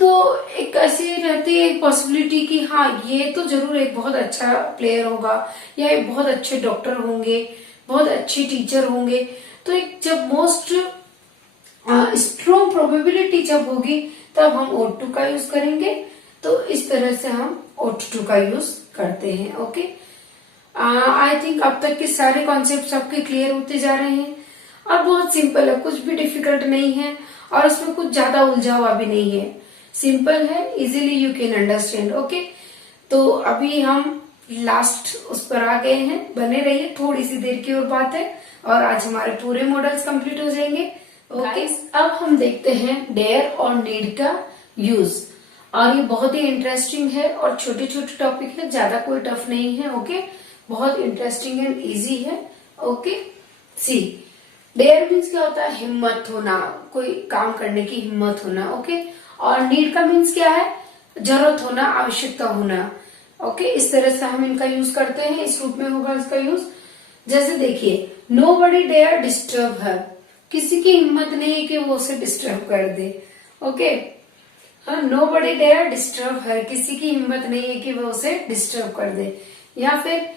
तो एक ऐसी रहती है पॉसिबिलिटी कि हाँ ये तो जरूर एक बहुत अच्छा प्लेयर होगा, या एक बहुत अच्छे डॉक्टर होंगे, बहुत अच्छे टीचर होंगे। तो एक जब मोस्ट स्ट्रॉन्ग प्रोबेबिलिटी जब होगी तब हम ought to का यूज करेंगे। तो इस तरह से हम ought to का यूज करते हैं, ओके। आई थिंक अब तक के सारे कॉन्सेप्ट आपके क्लियर होते जा रहे हैं और बहुत सिंपल है, कुछ भी डिफिकल्ट नहीं है और उसमें कुछ ज्यादा उलझा हुआ भी नहीं है, सिंपल है, easily you can understand, okay. तो अभी हम लास्ट उस पर आ गए हैं, बने रहिए, थोड़ी सी देर की और बात है और आज हमारे पूरे मॉडल्स कंप्लीट हो जाएंगे, ओके। अब हम देखते हैं डेयर और नीड का यूज, और ये बहुत ही इंटरेस्टिंग है और छोटे छोटे टॉपिक है, ज्यादा कोई टफ नहीं है, ओके। बहुत इंटरेस्टिंग एंड इजी है, ओके। सी डेयर मीन्स क्या होता है, हिम्मत होना, कोई काम करने की हिम्मत होना, ओके। और नीड का मीन्स क्या है, जरूरत होना, आवश्यकता होना, ओके। इस तरह से हम इनका यूज करते हैं, इस रूप में होगा इसका यूज। जैसे देखिए नोबडी डेयर डिस्टर्ब हर, किसी की हिम्मत नहीं है कि वो उसे डिस्टर्ब कर दे, okay. Nobody dare disturb her, किसी की हिम्मत नहीं है कि वो उसे डिस्टर्ब कर दे। या फिर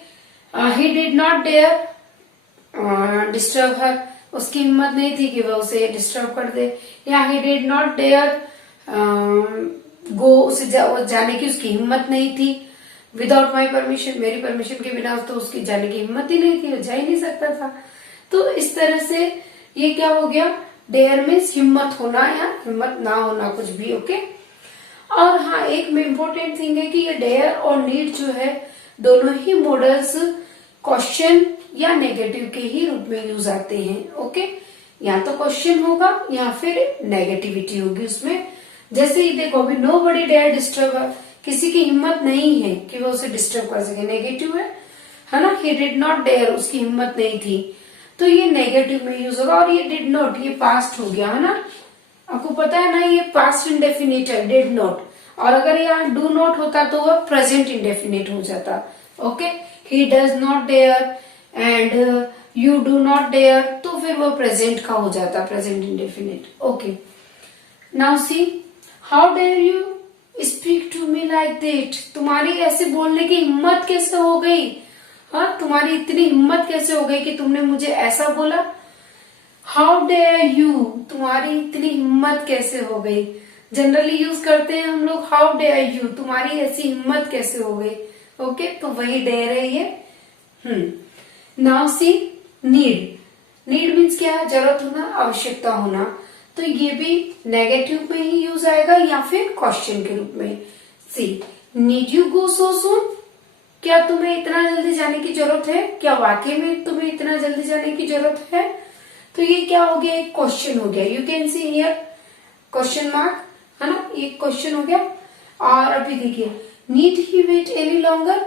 he did not dare disturb her, उसकी हिम्मत नहीं थी कि वह उसे डिस्टर्ब कर दे। या ही डिड नॉट डेयर गो, उसे जाने की उसकी हिम्मत नहीं थी। विदाउट माई परमिशन, मेरी परमिशन के बिना तो उसकी जाने की हिम्मत ही नहीं थी, वो जा ही नहीं सकता था। तो इस तरह से ये क्या हो गया, डेयर मीन्स हिम्मत होना या हिम्मत ना होना, कुछ भी, ओके। और हाँ, एक इम्पोर्टेंट थिंग है कि ये डेयर और नीड जो है दोनों ही मॉडल्स क्वेश्चन या नेगेटिव के ही रूप में यूज आते हैं, ओके। या तो क्वेश्चन होगा या फिर नेगेटिविटी होगी उसमें। जैसे ही देखो अभी नोबडी डेयर डिस्टर्ब, किसी की हिम्मत नहीं है कि वो उसे डिस्टर्ब कर सके, नेगेटिव है ना। ही डिड नॉट डेयर, उसकी हिम्मत नहीं थी, तो ये नेगेटिव में यूज होगा। और ये डिड नॉट, ये पास्ट हो गया, है ना, आपको पता है ना, ये पास्ट इंडेफिनिट है डिड नॉट। और अगर यहाँ डू नॉट होता तो वो प्रेजेंट इंडेफिनिट हो जाता, okay. He does not dare and you do not dare, तो फिर वो प्रेजेंट का हो जाता, present indefinite, okay. Now see how dare you speak to me like that, तुम्हारी ऐसे बोलने की हिम्मत कैसे हो गई, हाँ, तुम्हारी इतनी हिम्मत कैसे हो गई कि तुमने मुझे ऐसा बोला। हाउ डेयर यू, तुम्हारी इतनी हिम्मत कैसे हो गई। जनरली यूज करते हैं हम लोग हाउ डेयर यू, तुम्हारी ऐसी हिम्मत कैसे हो गई, ओके। तो वही डेयर है ये। Now see need, need means क्या है, जरूरत होना, आवश्यकता होना। तो ये भी नेगेटिव में ही यूज आएगा या फिर क्वेश्चन के रूप में। सी नीड यू गो सो सून, क्या तुम्हें इतना जल्दी जाने की जरूरत है, क्या वाकई में तुम्हें इतना जल्दी जाने की जरूरत है। तो ये क्या हो गया, एक क्वेश्चन हो गया, you can see here question mark, है ना, ये क्वेश्चन हो गया। और अभी देखिए नीड ही वेट एनी लॉन्गर,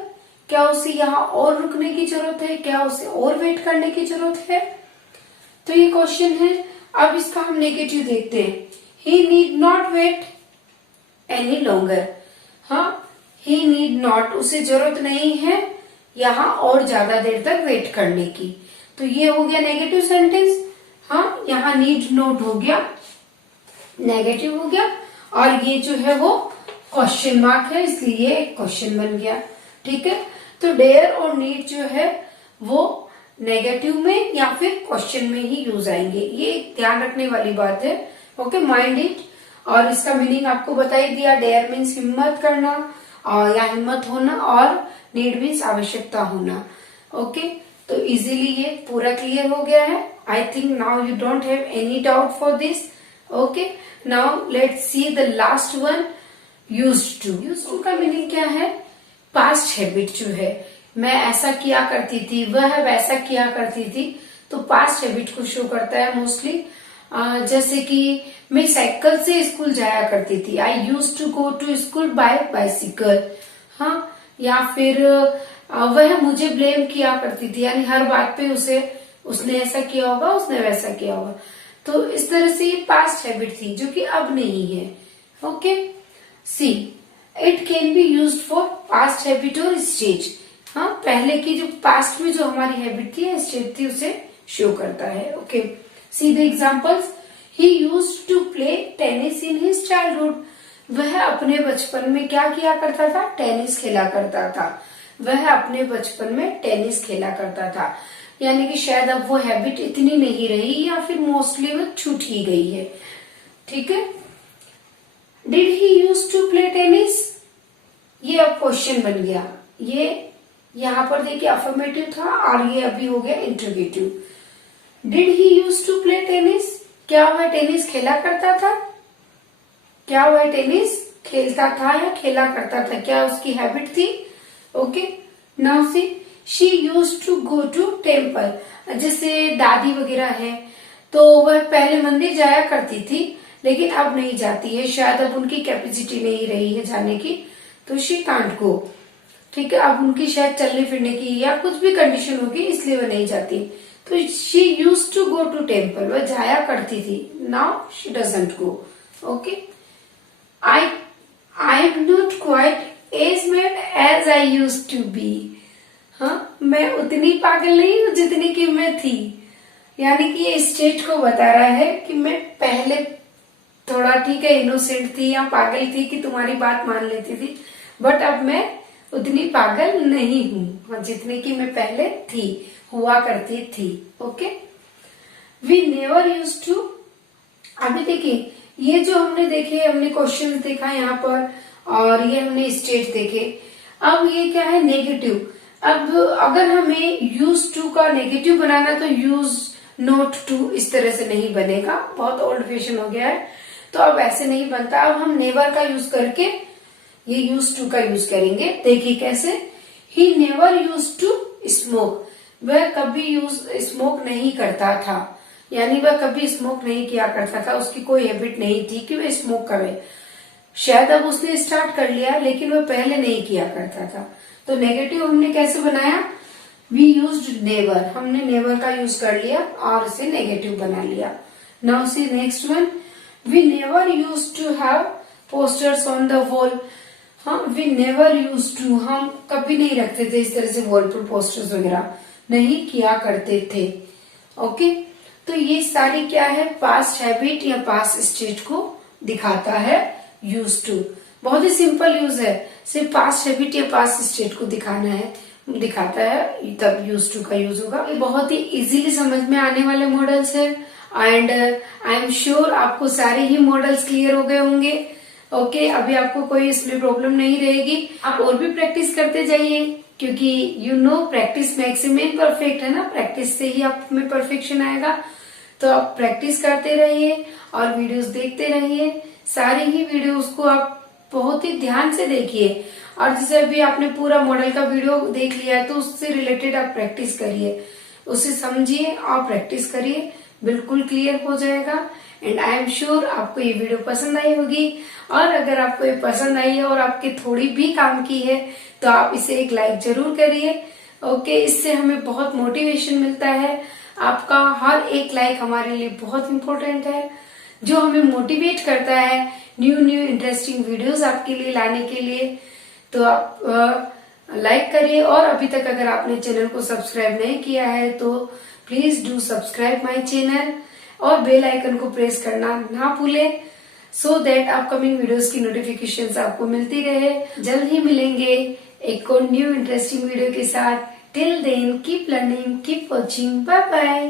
क्या उसे यहाँ और रुकने की जरूरत है, क्या उसे और वेट करने की जरूरत है। तो ये क्वेश्चन है। अब इसका हम नेगेटिव देखते हैं। He need not wait any longer. हाँ, ही नीड नॉट, उसे जरूरत नहीं है यहाँ और ज्यादा देर तक वेट करने की। तो ये हो गया नेगेटिव सेंटेंस। हाँ, यहाँ नीड नॉट हो गया, नेगेटिव हो गया, और ये जो है वो क्वेश्चन मार्क है, इसलिए एक क्वेश्चन बन गया। ठीक है, तो डेयर और नीड जो है वो नेगेटिव में या फिर क्वेश्चन में ही यूज आएंगे। ये ध्यान रखने वाली बात है। Okay, mind it. और इसका मीनिंग आपको बता ही दिया। डेयर मीन्स हिम्मत करना और या हिम्मत होना, और नीड मीन्स आवश्यकता होना। ओके, तो इजीली ये पूरा क्लियर हो गया है। I think now you don't have any doubt for this. Okay, now let's see the last one, used to. Used to का मीनिंग क्या है? पास्ट हैबिट जो है, मैं ऐसा किया करती थी, वह वैसा किया करती थी, तो पास्ट हैबिट को शो करता है मोस्टली। जैसे कि मैं साइकिल से स्कूल जाया करती थी, I use to go to school by bicycle. हाँ, या फिर वह मुझे ब्लेम किया करती थी, यानी हर बात पे उसने ऐसा किया होगा, उसने वैसा किया होगा। तो इस तरह से ये पास्ट हैबिट थी जो कि अब नहीं है। Okay, see it can be used for past habit और स्टेज। हाँ, पहले की जो पास्ट में जो हमारी हैबिट थी या स्टेज थी उसे शो करता है। Okay, see the examples. He used to play tennis in his childhood. वह अपने बचपन में क्या किया करता था? टेनिस खेला करता था। वह अपने बचपन में टेनिस खेला करता था, यानी कि शायद अब वो हैबिट इतनी नहीं रही या फिर मोस्टली वो छूट ही गई है। ठीक है, did he use to play tennis, ये अब क्वेश्चन बन गया। ये यहाँ पर देखिए अफर्मेटिव था और ये अभी हो गया interrogative. Did he use to play tennis, क्या वह टेनिस खेला करता था? क्या वह टेनिस खेलता था या खेला करता था? क्या उसकी हैबिट थी? Okay, now see she use to go to temple. जैसे दादी वगैरह है तो वह पहले मंदिर जाया करती थी, लेकिन अब नहीं जाती है, शायद अब उनकी कैपेसिटी नहीं रही है जाने की, तो शी कांट गो। ठीक है, अब उनकी शायद चलने फिरने की या कुछ भी कंडीशन होगी, इसलिए वह नहीं जाती। तो she use to go to temple, वह जाया करती थी। Now she doesn't go. Okay, I am not quite as mad as I use to be. हाँ, मैं उतनी पागल नहीं हूँ जितनी कि मैं थी, यानी कि ये स्टेट को बता रहा है कि मैं पहले थोड़ा ठीक है इनोसेंट थी या पागल थी कि तुम्हारी बात मान लेती थी, बट अब मैं उतनी पागल नहीं हूँ जितनी कि मैं पहले थी, हुआ करती थी। Okay, we never use to. अभी देखिए ये जो हमने देखे, हमने क्वेश्चन देखा यहाँ पर और ये हमने स्टेट देखे। अब ये क्या है? नेगेटिव। अब अगर हमें यूज टू का नेगेटिव बनाना तो यूज नोट टू इस तरह से नहीं बनेगा, बहुत ओल्ड फैशन हो गया है, तो अब ऐसे नहीं बनता। अब हम नेवर का यूज करके ये यूज टू का यूज करेंगे। देखिए कैसे। He never use to smoke, वह कभी स्मोक नहीं करता था, यानी वह कभी स्मोक नहीं किया करता था, उसकी कोई हैबिट नहीं थी कि वह स्मोक करे। शायद अब उसने स्टार्ट कर लिया लेकिन वह पहले नहीं किया करता था। तो नेगेटिव हमने कैसे बनाया? वी यूज्ड नेवर, हमने नेवर का यूज कर लिया और इसे नेगेटिव बना लिया। Now see next one, we never use to have posters on the wall. हाँ, वी नेवर यूज टू, हम कभी नहीं रखते थे इस तरह से वॉल पर पोस्टर्स वगैरह, नहीं किया करते थे। ओके, तो ये सारी क्या है? पास्ट हैबिट या पास्ट स्टेट को दिखाता है यूज टू। बहुत ही सिंपल यूज है, सिर्फ पास्ट हैबिट या पास्ट स्टेट को दिखाना है, दिखाता है, तब यूज टू का यूज होगा। ये बहुत ही इजीली समझ में आने वाले मॉडल्स है एंड आई एम श्योर आपको सारे ही मॉडल्स क्लियर हो गए होंगे। ओके, अभी आपको कोई इसमें प्रॉब्लम नहीं रहेगी। आप और भी प्रैक्टिस करते जाइए, क्योंकि you know practice makes a man perfect, है ना। प्रैक्टिस से ही आप में परफेक्शन आएगा। तो आप प्रैक्टिस करते रहिए और वीडियोस देखते रहिए। सारी ही वीडियोस को आप बहुत ही ध्यान से देखिए, और जैसे अभी आपने पूरा मॉडल का वीडियो देख लिया है तो उससे रिलेटेड आप प्रैक्टिस करिए, उसे समझिए और प्रैक्टिस करिए, बिल्कुल क्लियर हो जाएगा। एंड आई एम श्योर आपको ये वीडियो पसंद आई होगी। और अगर आपको ये पसंद आई है और आपके थोड़ी भी काम की है तो आप इसे एक लाइक जरूर करिए। ओके, इससे हमें बहुत मोटिवेशन मिलता है। आपका हर एक लाइक हमारे लिए बहुत इम्पोर्टेंट है, जो हमें मोटिवेट करता है न्यू इंटरेस्टिंग वीडियोस आपके लिए लाने के लिए। तो आप लाइक करिए, और अभी तक अगर आपने चैनल को सब्सक्राइब नहीं किया है तो please do subscribe my channel और बेल आइकन को प्रेस करना ना भूलें, सो दैट अपकमिंग वीडियोस की नोटिफिकेशंस आपको मिलती रहे। जल्द ही मिलेंगे एक और न्यू इंटरेस्टिंग वीडियो के साथ। Till then keep learning, keep watching, bye bye.